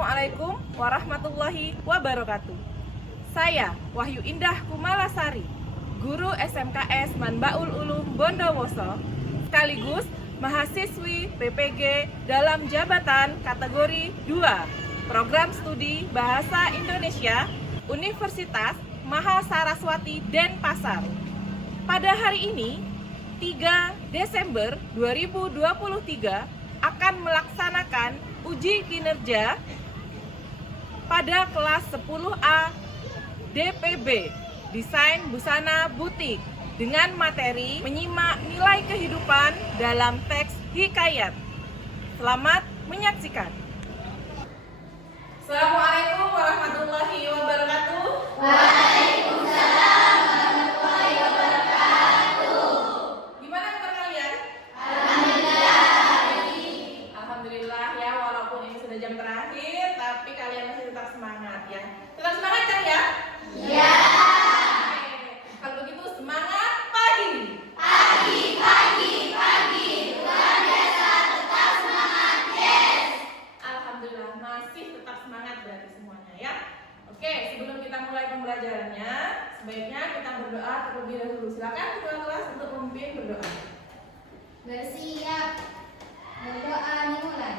Assalamualaikum warahmatullahi wabarakatuh. Saya Wahyu Indah Kumalasari, guru SMKS Manbaul Ulum Bondowoso, sekaligus mahasiswi PPG dalam jabatan kategori 2, Program Studi Bahasa Indonesia, Universitas Mahasaraswati Denpasar. Pada hari ini, 3 Desember 2023, akan melaksanakan uji kinerja pada kelas 10A DPB, Desain Busana Butik, dengan materi menyimak nilai kehidupan dalam teks hikayat. Selamat menyaksikan. Assalamualaikum warahmatullahi wabarakatuh. Waalaikumsalam warahmatullahi wabarakatuh. Gimana kabar kalian? Alhamdulillah. Alhamdulillah ya, walaupun ini sudah jam terakhir, tapi kalian masih tetap semangat ya. Tetap semangat kan ya? Ya. Kalau begitu semangat pagi. Pagi. Luar biasa, tetap semangat, yes. Alhamdulillah masih tetap semangat berarti semuanya ya. Oke, sebelum kita mulai pembelajarannya, sebaiknya kita berdoa terlebih dahulu. Silakan ketua kelas untuk memimpin berdoa. Bersiap. Berdoa dimulai.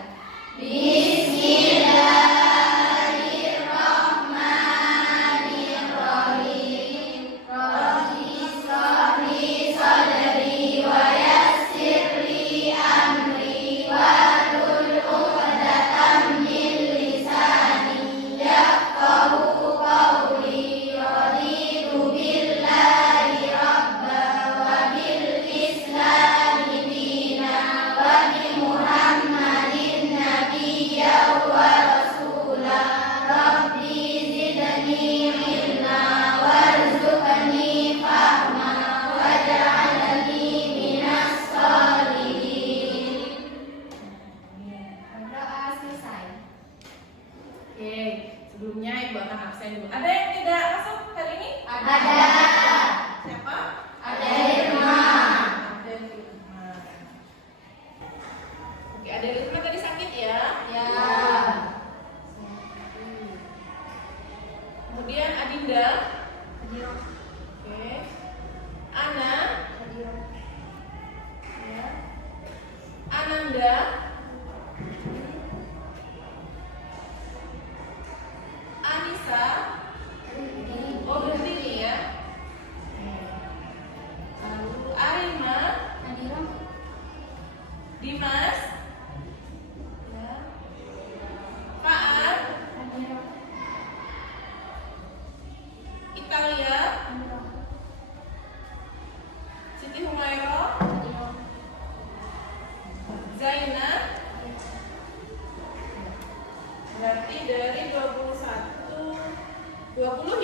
Bismillahirrahmanirrahim. Rabbi shrah li sadri wa yassir li amri wahlul 'uqdatam min lisani yafqahu qawli. Raditu billahi rabba wa bil islami dina wa bi Muhammadin nabiyya wa rasula. Rabbi zidni ilma warzuqni fahma waj'alni minas sholihin. Berdoa selesai. Oke, sebelumnya Ibu akan absen dulu. Ada yang tidak masuk hari ini? Ada. Siapa? Ada Irma. Ada Irma. Oke, ada Irma tadi sakit ya? Ya. Kemudian Adinda. Oke. Ana. Ya. Ananda. Anissa. Oh, berhenti nih ya. Lalu Arima. Dimas. Ya. Faar. Italia. Siti Humaira. Zainab. Berarti dari 20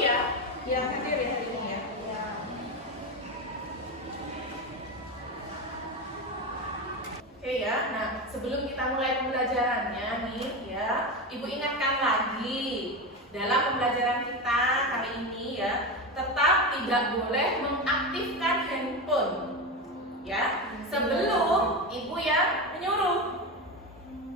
ya yang hadir ya hari ini ya. Oke ya, nah sebelum kita mulai pembelajarannya nih ya, Ibu ingatkan lagi dalam pembelajaran kita hari ini ya, tetap tidak boleh mengaktifkan handphone ya sebelum Ibu ya menyuruh.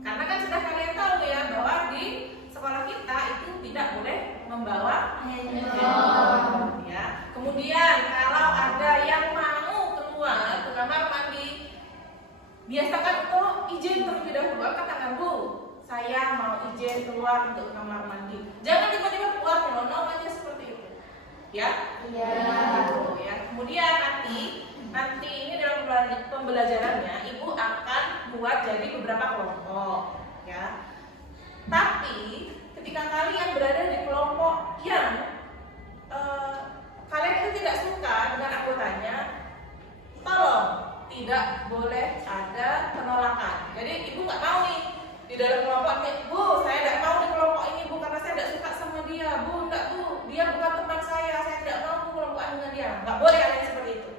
Karena kan sudah kalian tahu ya bahwa di sekolah kita itu tidak boleh membawa handphone ya. Kemudian kalau ada yang mau keluar ke kamar mandi, biasakan untuk izin terlebih dahulu. Katakan, Bu, saya mau izin keluar untuk kamar mandi. Jangan tiba-tiba keluar melonong aja seperti itu. Ya? Iya. Gitu, ya. Kemudian nanti ini dalam pembelajarannya Ibu akan buat jadi beberapa kelompok, ya. Tapi ketika kalian berada di kelompok yang kalian itu tidak suka dengan anggotanya, tolong tidak boleh ada penolakan. Jadi Ibu nggak mau nih di dalam kelompok nih, Bu, saya tidak mau di kelompok ini, Bu, karena saya tidak suka sama dia. Bu, enggak, Bu, dia bukan teman saya tidak mau kelompokan dengan dia. Nggak boleh kalian seperti itu.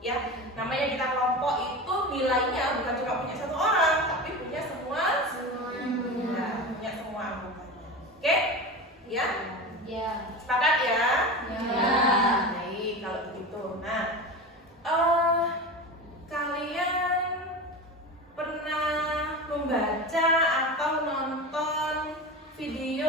Ya, namanya kita kelompok itu nilainya bukan cuma punya satu orang, tapi punya semua. Ya, punya semua anggotanya. Oke? Ya? Ya. Sepakat ya? Ya. Baik, kalau begitu. Nah, kalian pernah membaca atau nonton video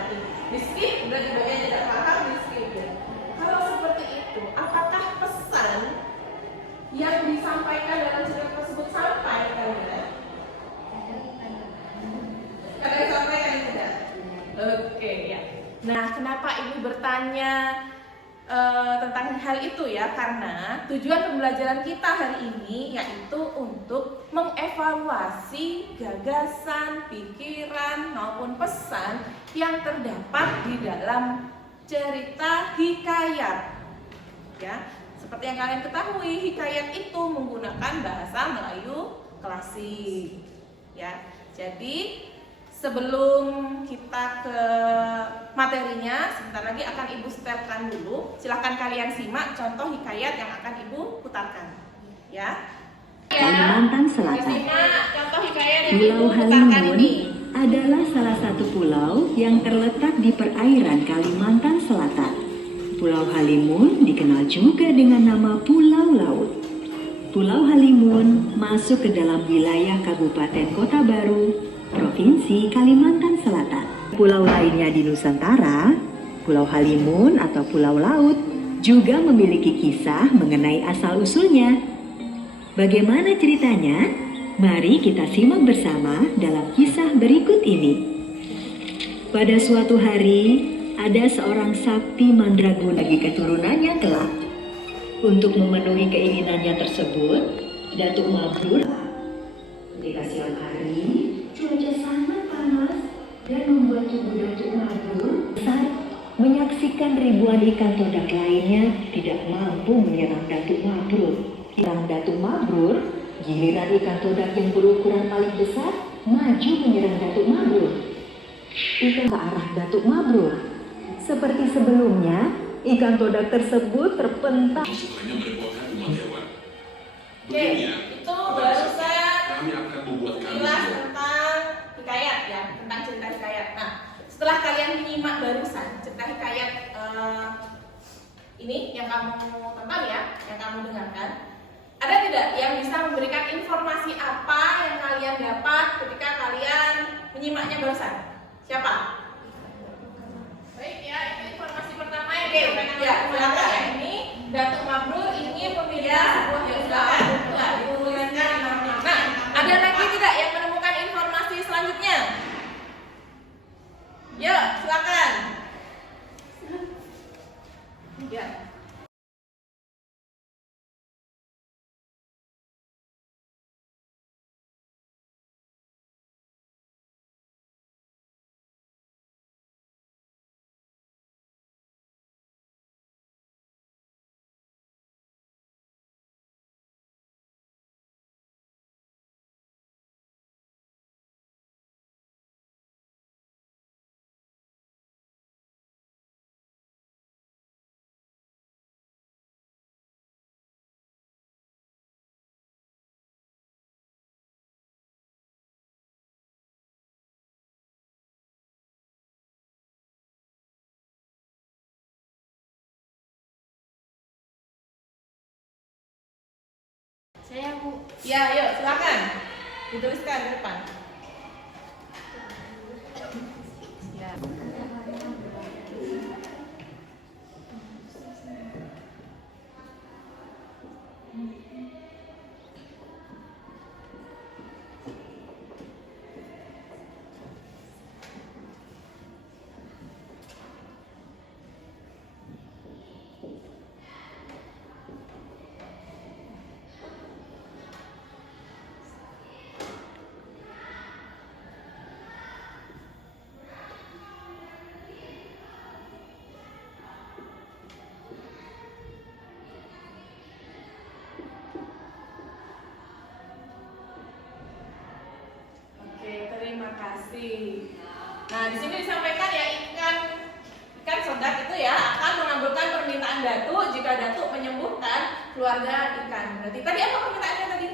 berarti di skip, berarti bagian tidak paham di skip ya. Kalau seperti itu, apakah pesan yang disampaikan dalam cerita tersebut sampai kalian? Ada yang sampaikan tidak? Oke ya. Nah, kenapa ibu bertanya tentang hal itu ya? Karena tujuan pembelajaran kita hari ini yaitu untuk mengevaluasi gagasan, pikiran maupun pesan yang terdapat di dalam cerita hikayat. Ya, seperti yang kalian ketahui, hikayat itu menggunakan bahasa Melayu klasik. Ya, jadi sebelum kita ke materinya, sebentar lagi akan Ibu setelkan dulu. Silahkan kalian simak contoh hikayat yang akan Ibu putarkan. Ya. Kalimantan Selatan. Disimak contoh hikayat yang Ibu Pulau putarkan Halimun ini. adalah salah satu pulau yang terletak di perairan Kalimantan Selatan. Pulau Halimun dikenal juga dengan nama Pulau Laut. Pulau Halimun masuk ke dalam wilayah Kabupaten Kota Baru, Provinsi Kalimantan Selatan. Pulau lainnya di Nusantara, Pulau Halimun atau Pulau Laut, juga memiliki kisah mengenai asal-usulnya. Bagaimana ceritanya? Mari kita simak bersama dalam kisah berikut ini. Pada suatu hari, ada seorang sakti mandraguna bagi keturunannya kelak. Untuk memenuhi keinginannya tersebut, Datuk Mabrur ketika siang hari, cuaca sangat panas dan membuat tubuh Datuk Mabrur saat menyaksikan ribuan ikan todak lainnya tidak mampu menyerang Datuk Mabrur. Menyerang Datuk Mabrur, giliran ikan todak yang berukuran paling besar maju menyerang Datuk Mabrur. Ikan ke arah Datuk Mabrur. Seperti sebelumnya, ikan todak tersebut terpental. Hanya meleburkan umat hewan. Oke, itu barusan Kami akan membuatkan jelas tentang hikayat ya, tentang cerita hikayat. Nah, setelah kalian menyimak barusan cerita hikayat ini yang kamu tonton ya, yang kamu dengarkan, ada tidak yang bisa memberikan informasi apa yang kalian dapat ketika kalian menyimaknya barusan? Siapa? Baik ya, itu informasi pertama yang disampaikan oleh silakan ya. Ini Datuk Mabrur ingin memilih sebuah pulau. Nah, ada lagi tidak yang menemukan informasi selanjutnya? Yuk, silakan. Ya. Saya Bu. Ya, yuk silakan. Dituliskan di depan. Ya. Oke, terima kasih. Nah, di sini disampaikan ya ikan sodak itu ya akan mengabulkan permintaan Datuk jika Datuk menyembuhkan keluarga ikan. Berarti tadi apa permintaannya tadi?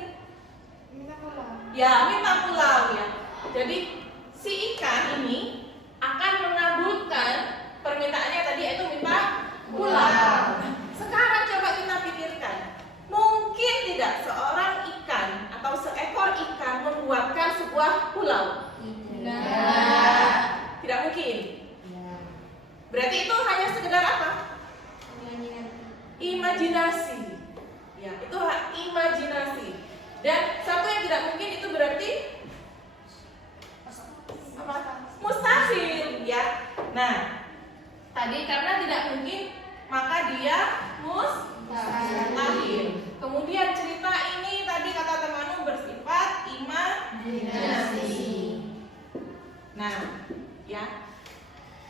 Minta pulang. Ya, minta pulau ya. Jadi si ikan ini akan mengabulkan permintaannya tadi yaitu minta pulau. Sekarang coba kita pikirkan, mungkin tidak seorang ikan atau seekor ikan membuatkan sebuah pulau? Tidak. Tidak mungkin. Berarti itu hanya sekedar apa? Imajinasi. Ya, itu imajinasi. Dan satu yang tidak mungkin itu berarti apa? Mustahil, ya. Nah, tadi karena tidak mungkin maka dia mustahil. Kemudian cerita ini tadi kata temanmu bersifat imajinasi. Nah, ya.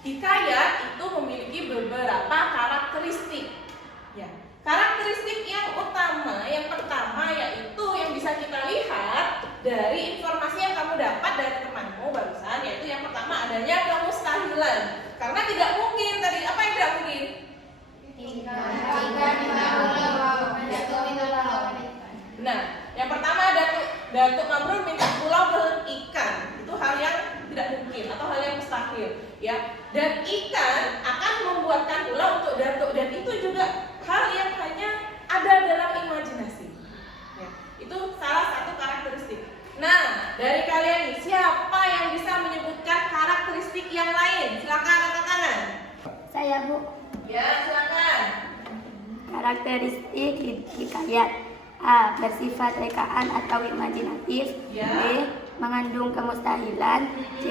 Hikayat itu memiliki beberapa karakteristik. Ya. Karakteristik yang utama, yang pertama yaitu yang bisa kita lihat dari informasi yang kamu dapat dari temanmu barusan, yaitu yang pertama adanya kemustahilan. Karena tidak mungkin tadi, apa yang tidak mungkin? Nah, yang pertama Datuk Mamrun minta pulau ke ikan. Itu hal yang tidak mungkin atau hal yang mustahil, ya. Dan ikan akan membuatkan pulau untuk Datuk, dan itu juga hal yang hanya ada dalam imajinasi. Ya, itu salah satu karakteristik. Nah, dari kalian ini siapa yang bisa menyebutkan karakteristik yang lain? Silakan angkat tangan. Saya, Bu. Ya, silakan. Karakteristik hikayat: A. Bersifat rekaan atau imajinatif. Ya. B. Mengandung kemustahilan. C.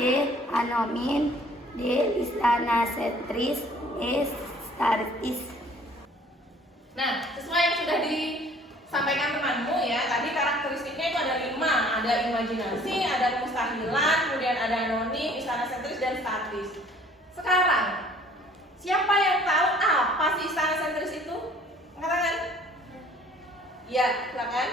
Anonim. D. Istana sentris. E. Statis. Nah, sesuai yang sudah disampaikan temanmu ya, tadi karakteristiknya itu ada 5. Ada imajinasi, ada kemustahilan, kemudian ada anonim, istana sentris, dan statis. Sekarang, siapa yang tahu apa sih istana sentris itu? Angkat tangan. Ya, silakan.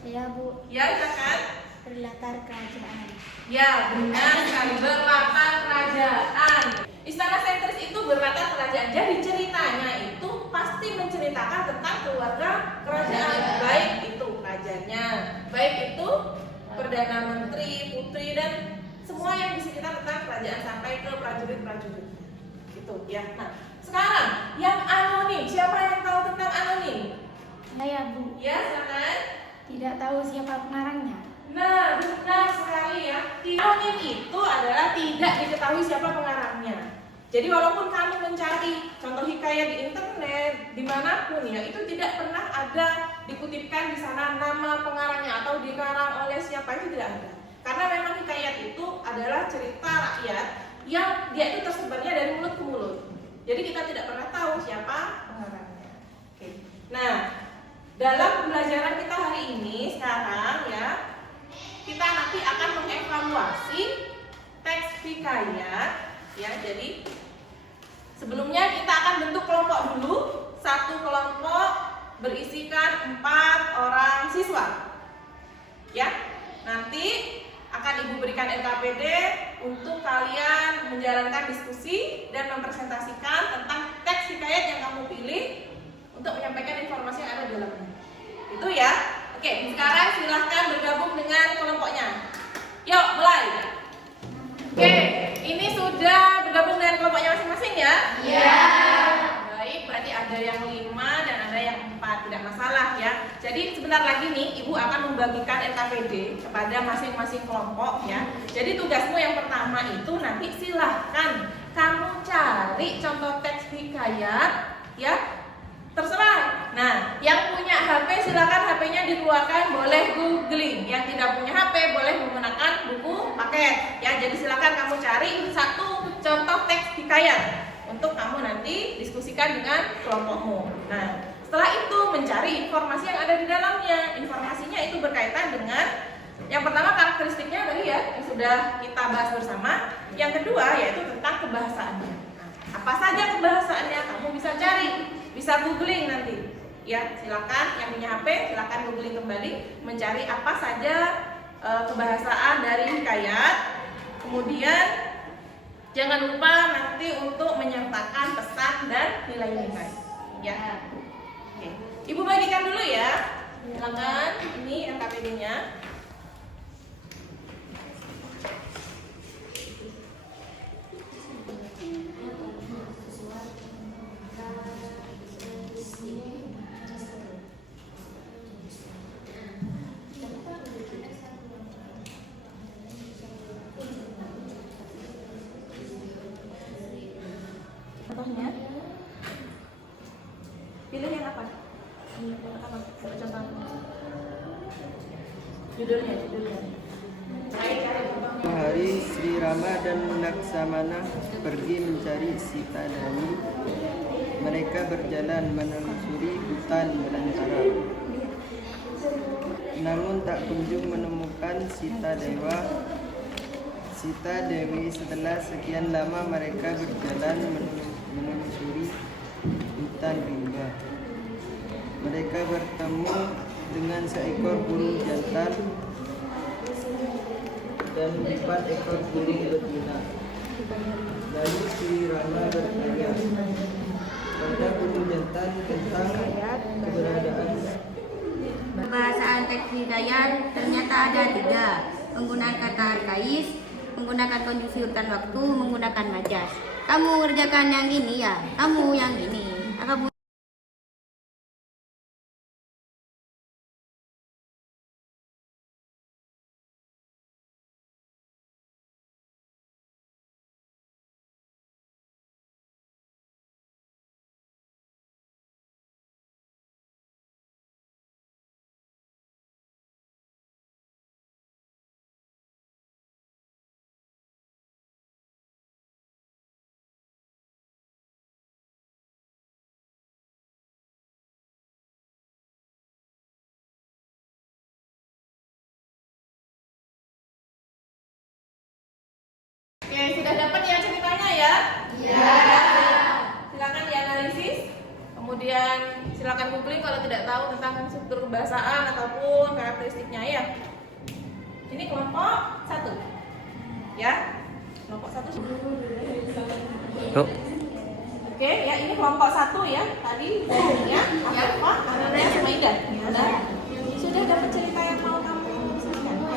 Saya, Bu. Ya, silakan. Berlatar kerajaan. Ya, benar sekali, berlatar kerajaan. Istana sentris itu berlatar kerajaan. Jadi ceritanya itu pasti menceritakan tentang keluarga kerajaan, baik itu rajanya, baik itu perdana menteri, putri, dan semua yang disekitar tentang kerajaan sampai ke prajurit-prajurit. Gitu ya. Nah, sekarang yang anonim, siapa yang tahu tentang anonim? Saya, Bu. Ya, silakan. Tidak tahu siapa pengarangnya. Nah, benar sekali ya. Anonim itu adalah tidak diketahui siapa pengarangnya. Jadi walaupun kamu mencari contoh hikayat di internet, dimanapun ya, itu tidak pernah ada dikutipkan di sana nama pengarangnya atau dikarang oleh siapa, itu tidak ada. Karena memang hikayat itu adalah cerita rakyat yang dia itu tersebarnya dari mulut ke mulut. Jadi kita tidak pernah tahu siapa pengarangnya. Oke. Nah, dalam pembelajaran kita hari ini sekarang ya, kita nanti akan mengevaluasi teks hikayat. Ya, jadi sebelumnya kita akan bentuk kelompok dulu. Satu kelompok berisikan 4 orang siswa. Ya, nanti akan Ibu berikan LKPD untuk kalian menjalankan diskusi dan mempresentasikan tentang teks hikayat yang kamu pilih untuk menyampaikan informasi yang ada di dalamnya. Itu ya. Oke, sekarang silahkan bergabung dengan kelompoknya. Yuk, mulai. Oke, ini sudah bergabung dengan kelompoknya masing-masing ya? Iya. Baik, berarti ada yang 5 dan ada yang 4, tidak masalah ya. Jadi sebentar lagi nih Ibu akan membagikan LKPD kepada masing-masing kelompok ya. Jadi tugasmu yang pertama itu nanti silahkan kamu cari contoh teks hikayat ya. Terserah. Nah, yang punya HP silakan HP-nya dikeluarkan, boleh googling. Yang tidak punya HP boleh menggunakan buku paket. Ya, jadi silakan kamu cari satu contoh teks hikayat untuk kamu nanti diskusikan dengan kelompokmu. Nah, setelah itu mencari informasi yang ada di dalamnya. Informasinya itu berkaitan dengan yang pertama karakteristiknya tadi ya, yang sudah kita bahas bersama. Yang kedua yaitu tentang kebahasaannya. Nah, apa saja kebahasaannya kamu bisa cari. Bisa googling nanti, ya silakan yang punya HP silakan googling kembali mencari apa saja kebahasaan dari hikayat. Kemudian jangan lupa nanti untuk menyertakan pesan dan nilai-nilai. Ya, oke. Ibu bagikan dulu ya, silakan ini LKPD-nya. contohnya. Pilih yang apa? Yang apa? Contoh. Judulnya. Hari Sri Rama dan Laksamana pergi mencari Sita Dewi. Mereka berjalan menelusuri hutan belantara. Namun tak kunjung menemukan Sita Dewi. Setelah sekian lama mereka berjalan menelusuri hutan rimba. Mereka bertemu dengan seekor burung jantan dan 4 ekor burung betina. Lalu Sri Rama bertanya pada burung jantan tentang keberadaan. Bahasaan teks Hidayat ternyata ada 3. Menggunakan kata arkais, menggunakan konjungsi urutan waktu, menggunakan majas. Kamu kerjakan yang ini ya, kamu yang ini. Oke, sudah dapat ya ceritanya ya? Iya. Silakan dianalisis. Kemudian silakan googling kalau tidak tahu tentang struktur kebahasaan ataupun karakteristiknya ya. Ini kelompok 1. Ya. Kelompok 1. Oke, ya ini kelompok 1 ya. Tadi ya, apa? Ananda sama Ida. Ada. Sudah dapat cerita yang mau kamu sampaikan?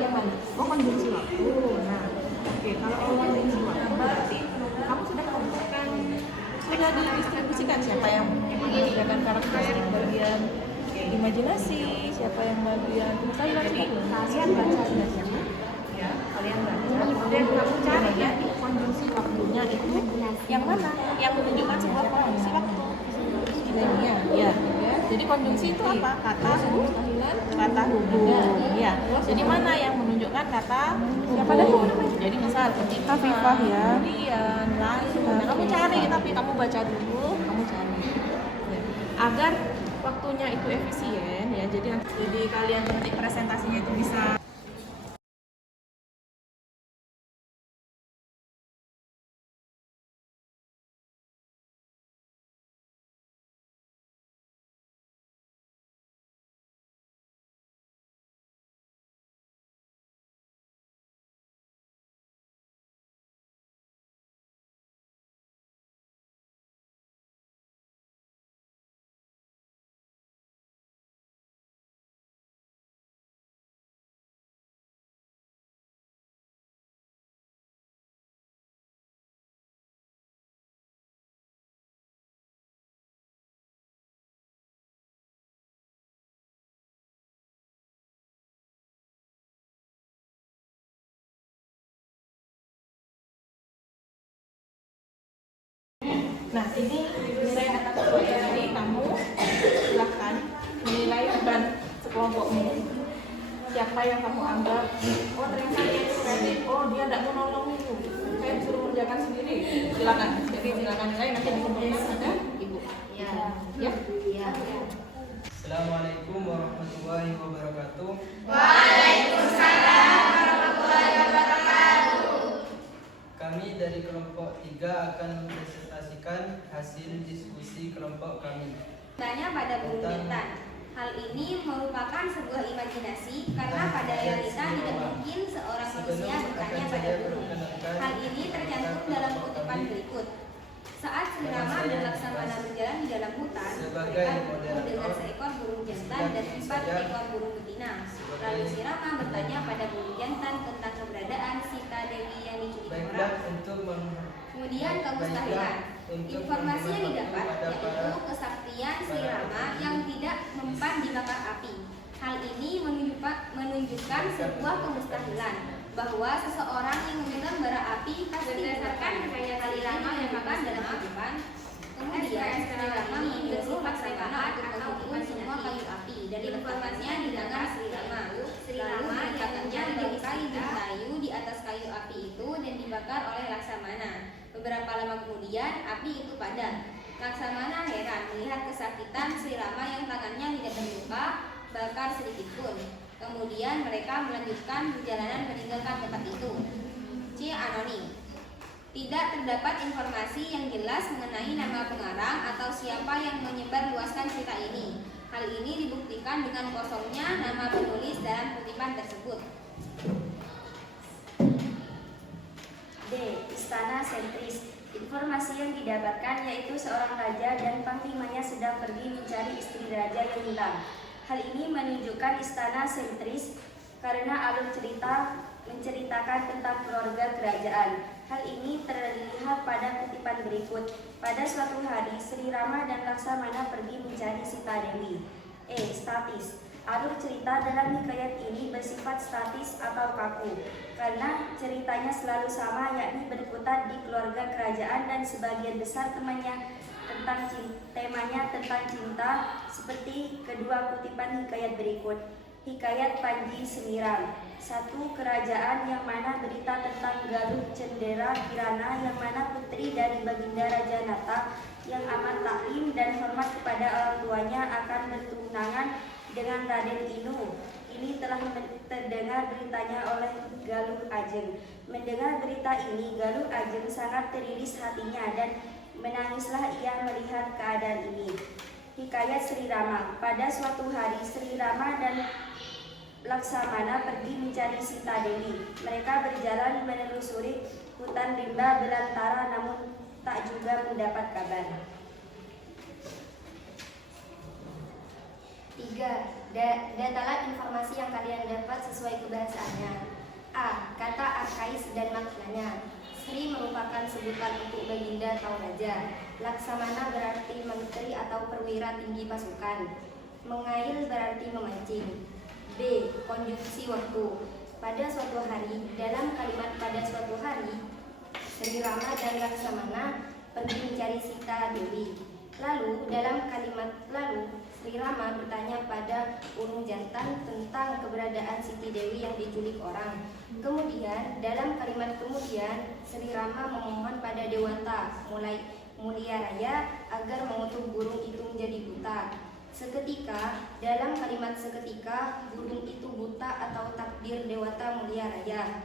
Yang mana? Oh, konjungsi waktu. Nah, oke, kalau konjungsi waktu berarti kamu sudah menemukan, sudah didistribusikan siapa yang menggunakan karakteristik bagian imajinasi, siapa yang bagian kalian baca sudah siapa? Ya, kalian baca. Kemudian kamu cari ya konjungsi waktunya itu yang mana? Yang menunjukkan sebuah konjungsi waktu. Ini ya. Jadi konjungsi itu apa? Kata hubung. Ya. Jadi mana yang menunjukkan kata siapa dahulu? Jadi misal ketika Fifah ya. Kemudian lain. Nah, kamu cari tapi kamu baca dulu, kamu cari. Ya. Agar waktunya itu efisien ya. Jadi kalian nanti presentasinya itu bisa. Nah, ini nilai atas semuanya. Jadi kamu silahkan menilai beban sekelompokmu. Siapa yang kamu anggap, oh ternyata dia itu kredit, oh dia tidak mau nolong itu, saya disuruh mengerjakan sendiri. Silakan. Jadi silakan nilai, nanti dikumpulkan ada ibu. Ya. Ya. Assalamualaikum warahmatullahi wabarakatuh. Kami dari kelompok 3 akan mempresentasikan hasil diskusi kelompok kami. Tanya pada burung jantan. Hal ini merupakan sebuah imajinasi karena pada realita tidak mungkin seorang manusia bertanya pada burung. Hal ini tercantum dalam kutipan berikut. Saat Sri Rama dan Laksamana berjalan di dalam hutan, mereka bertemu dengan seekor burung jantan dan 4 ekor burung betina. Lalu Sri Rama bertanya pada burung jantan tentang keberadaan Sita Dewi yang diculik orang. Kemudian kemustahilan. Informasi yang didapat yaitu kesaktian Sri Rama yang tidak mempan dibakar api. Hal ini menunjukkan sebuah kemustahilan bahwa seseorang yang memegang bara api pasti berdasarkan kekayaan Sri Rama yang makan dalam hidup. kemudian api itu padam. Laksamana heran melihat kesakitan Sri Rama yang tangannya tidak terluka bakar sedikit pun. Kemudian mereka melanjutkan perjalanan meninggalkan tempat itu. C. Anonim. Tidak terdapat informasi yang jelas mengenai nama pengarang atau siapa yang menyebarluaskan cerita ini. Hal ini dibuktikan dengan kosongnya nama penulis dalam kutipan tersebut. D. Istana sentris. Informasi yang didapatkan yaitu seorang raja dan panglimanya sedang pergi mencari istri raja yang hilang. Hal ini menunjukkan istana sentris karena alur cerita menceritakan tentang keluarga kerajaan. Hal ini terlihat pada kutipan berikut. Pada suatu hari, Sri Rama dan Laksamana pergi mencari Sita Dewi. E. Statis. Alur cerita dalam hikayat ini bersifat statis atau kaku karena ceritanya selalu sama, yakni berputar di keluarga kerajaan dan sebagian besar temanya tentang cinta seperti kedua kutipan hikayat berikut. Hikayat Panji Semirang. Satu kerajaan yang mana berita tentang Galuh Cendera Kirana yang mana putri dari Baginda Raja Nata yang amat taklim dan hormat kepada orang tuanya akan bertunangan dengan Raden Inu. Ini telah terdengar beritanya oleh Galuh Ajeng. Mendengar berita ini, Galuh Ajeng sangat teriris hatinya dan menangislah ia melihat keadaan ini. Hikayat Sri Rama. Pada suatu hari, Sri Rama dan Laksamana pergi mencari Sita Dewi. Mereka berjalan menelusuri hutan rimba belantara namun tak juga mendapat kabar. 3. Datalah informasi yang kalian dapat sesuai kebahasaannya. A. Kata arkais dan maknanya. Sri merupakan sebutan untuk baginda atau raja. Laksamana berarti menteri atau perwira tinggi pasukan. Mengail berarti memancing. B. Konjungsi waktu. Pada suatu hari. Dalam kalimat pada suatu hari, Sri Rama dan Laksamana pergi mencari Sita Dewi. Lalu dalam kalimat lalu Sri Rama bertanya pada Urung Jantan tentang keberadaan Siti Dewi yang diculik orang. Kemudian dalam kalimat kemudian Sri Rama memohon pada Dewata Mulia Raya agar mengutuk burung itu menjadi buta. Seketika, dalam kalimat seketika, burung itu buta atau takdir Dewata Mulia Raya.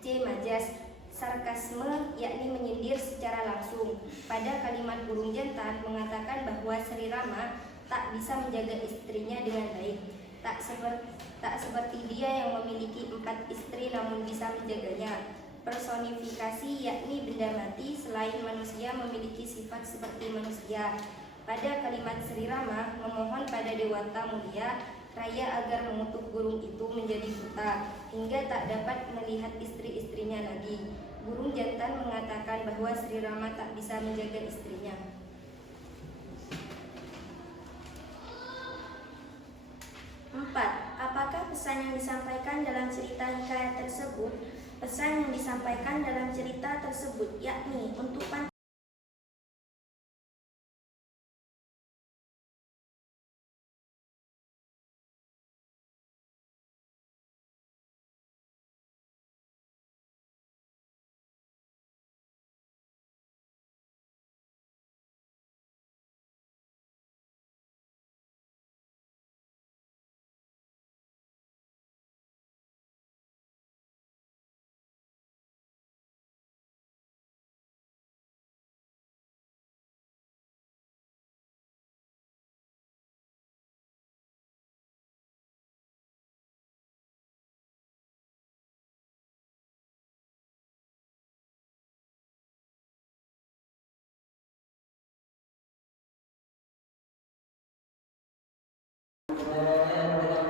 C. Majas. Sarkasme, yakni menyindir secara langsung. Pada kalimat burung jantan mengatakan bahwa Sri Rama tak bisa menjaga istrinya dengan baik. Tak seperti dia yang memiliki 4 istri namun bisa menjaganya. Personifikasi, yakni benda mati selain manusia memiliki sifat seperti manusia. Pada kalimat Sri Rama memohon pada Dewata Mulia Raya agar mengutuk burung itu menjadi buta hingga tak dapat melihat istri-istrinya lagi. Burung jantan mengatakan bahwa Sri Rama tak bisa menjaga istrinya. 4. Apakah pesan yang disampaikan dalam cerita hikayat tersebut? Pesan yang disampaikan dalam cerita tersebut yakni untuk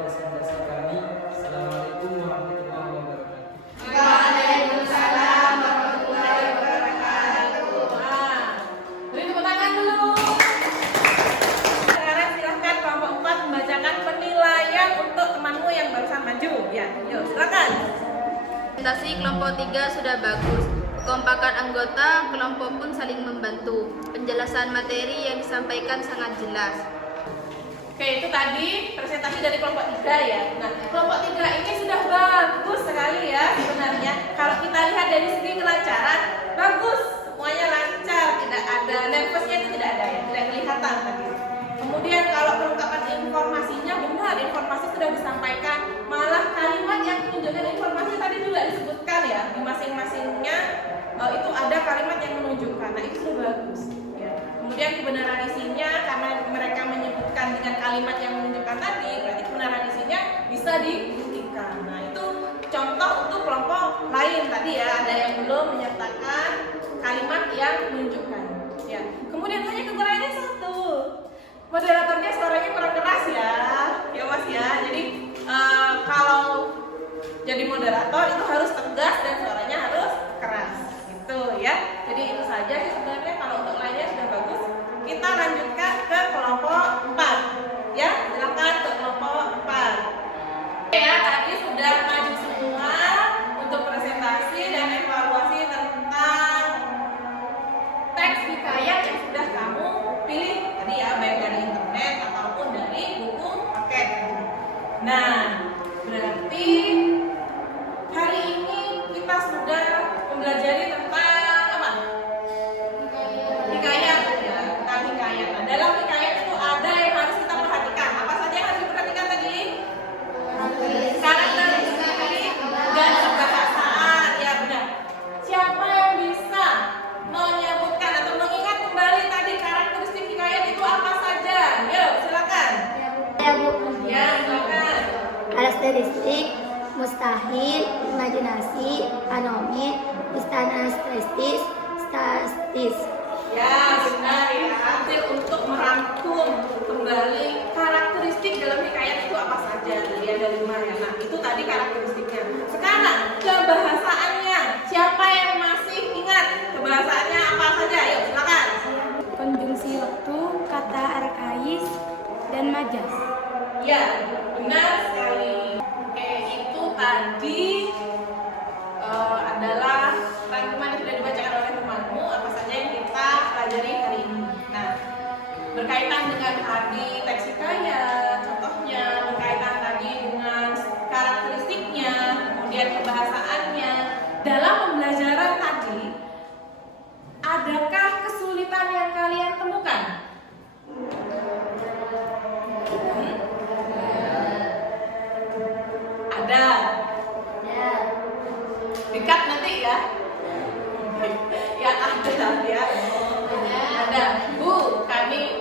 presentasi kami. Assalamualaikum warahmatullahi wabarakatuh. Waalaikumsalam warahmatullahi wabarakatuh. Beri tepuk tangan dulu. Sekarang silahkan kelompok 4 membacakan penilaian untuk temanmu yang barusan maju. Ya, yuk silakan. Presentasi kelompok 3 sudah bagus. Kekompakan anggota kelompok pun saling membantu. Penjelasan materi yang disampaikan sangat jelas. Oke, itu tadi presentasi dari kelompok 3 ya. Nah, kelompok 3 ini sudah bagus sekali ya sebenarnya. Kalau kita lihat dari segi kelancaran, bagus. semuanya lancar, tidak ada nervousnya, itu tidak ada ya, tidak kelihatan tadi. Kemudian kalau kelengkapan informasinya benar, informasi sudah disampaikan, malah kalimat yang menunjukkan informasi tadi juga disebutkan ya, di masing-masingnya itu ada kalimat yang menunjukkan. Nah, itu sudah bagus ya. Kemudian kebenaran isinya, karena mereka menyebutkan dengan kalimat yang menunjukkan tadi, berarti kebenaran isinya bisa dibuktikan. Nah, itu contoh untuk kelompok lain tadi ya, ada yang belum menyertakan kalimat yang menunjukkan ya. Kemudian hanya kekurangannya satu, moderatornya suaranya kurang keras ya Mas ya. Jadi kalau jadi moderator itu harus tegas dan suaranya harus keras gitu ya. Jadi itu saja sih sebenarnya, kalau untuk lainnya sudah bagus. Kita lanjutkan ke kelompok 4 ya, silakan ke kelompok 4 ya. Tadi sudah maju semua untuk presentasi dan evaluasi tentang teks hikayat yang sudah kamu pilih tadi ya, baik dari internet ataupun dari buku paket. Nah, berarti hari ini kita sudah mempelajari tentang apa? Hikayat ya, tentang hikayat. Nah, dalam hikayat itu ada yang harus kita perhatikan. Apa saja yang harus diperhatikan tadi? Karakteristik dan kebahasaan, ya benar. Siapa yang bisa menyebutkan atau mengingat kembali tadi karakteristik hikayat itu apa saja? Yuk, silakan. Ya Bu, Ya, silakan. karakteristik, mustahil, imajinasi, anomik, istana statis, statis. Ya, benar ya. Nanti untuk merangkum kembali karakteristik dalam hikayat itu apa saja? Tadi ada 5 ya. Nah, itu tadi karakteristiknya. Sekarang kebahasaannya. Siapa yang masih ingat kebahasaannya apa saja? Yuk, silakan. Konjungsi waktu, kata arkais, dan majas. Ya, benar sekali. Oke, itu tadi adalah rangkuman yang sudah dibacakan oleh temanmu, apa saja yang kita pelajari hari ini. Nah, berkaitan dengan tadi teks hikayat, contohnya berkaitan tadi dengan karakteristiknya, kemudian kebahasaannya. Dalam pembelajaran tadi, adakah kesulitan yang kalian temukan? Ada. Dekat nanti ya. Ya ada ya. Ada. Bu, kami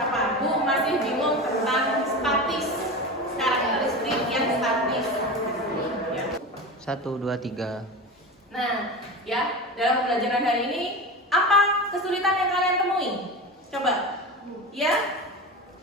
apa? Bu masih bingung tentang statis. Karakteristik yang statis. Ya. 1, 2, 3. Nah, ya, dalam pembelajaran hari ini apa kesulitan yang kalian temui? Coba. Ya?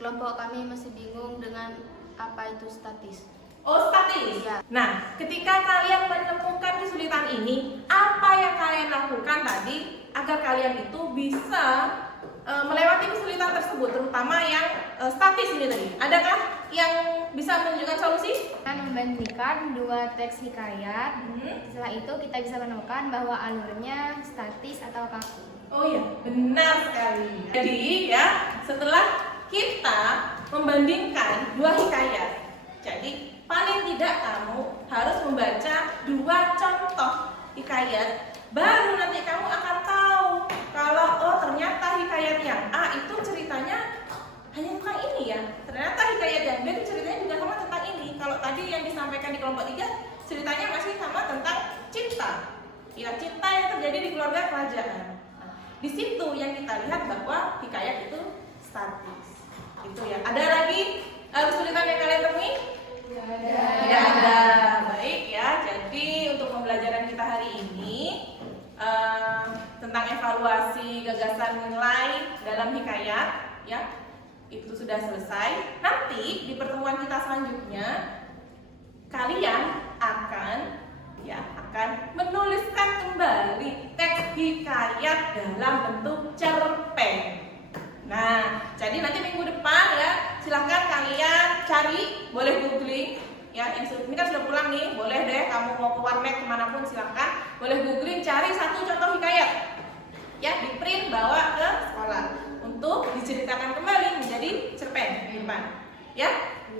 Kelompok kami masih bingung dengan apa itu statis. Oh, statis. Ya. Nah, ketika kalian menemukan kesulitan ini, apa yang kalian lakukan tadi agar kalian itu bisa melewati kesulitan tersebut, terutama yang statis ini tadi? Adakah yang bisa menunjukkan solusi? Kita membandingkan dua teks hikayat. Setelah itu kita bisa menemukan bahwa alurnya statis atau kaku. Oh iya, benar sekali. Jadi ya, setelah kita membandingkan dua hikayat, jadi paling tidak kamu harus membaca 2 contoh hikayat, baru nanti kamu akan tahu kalau oh ternyata hikayat yang A itu ceritanya hanya tentang ini ya, ternyata hikayat yang B itu ceritanya juga sama tentang ini. Kalau tadi yang disampaikan di kelompok 3 ceritanya masih sama tentang cinta, ya cinta yang terjadi di keluarga kerajaan. Nah, di situ yang kita lihat bahwa hikayat itu statis, itu ya. Ada lagi kesulitan yang kalian temui? Tidak ada. Baik ya. Jadi untuk pembelajaran kita hari ini tentang evaluasi gagasan nilai dalam hikayat ya, itu sudah selesai. Nanti di pertemuan kita selanjutnya kalian akan menuliskan kembali teks hikayat dalam bentuk cerpen. Nah, jadi nanti minggu depan ya, silahkan kalian cari, boleh googling ya. Ini kan sudah pulang nih, boleh deh kamu mau ke warnet kemanapun silahkan, boleh googling, cari 1 contoh hikayat ya, di print bawa ke sekolah untuk diceritakan kembali menjadi cerpen di depan ya.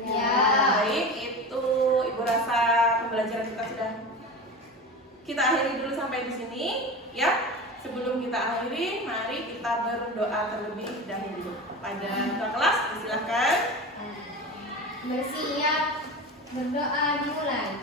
Ya. Baik, itu Ibu rasa pembelajaran kita sudah kita akhiri dulu sampai di sini ya. Sebelum kita kita akhiri, mari kita berdoa terlebih dahulu. Pada ketua kelas, silakan. Bersiap, berdoa dimulai.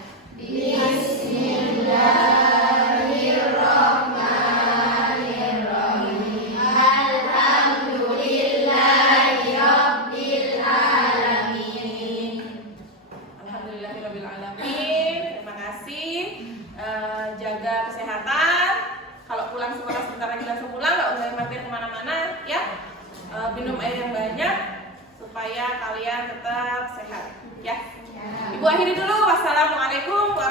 Alhamdulillahirrabbilalamin. Terima kasih. Jaga kesehatan. Kalau pulang sekolah sebentar lagi langsung pulang, nggak usah mampir kemana-mana ya. Minum air yang banyak supaya kalian tetap sehat ya. Ibu akhiri dulu. Wassalamualaikum warahmatullahi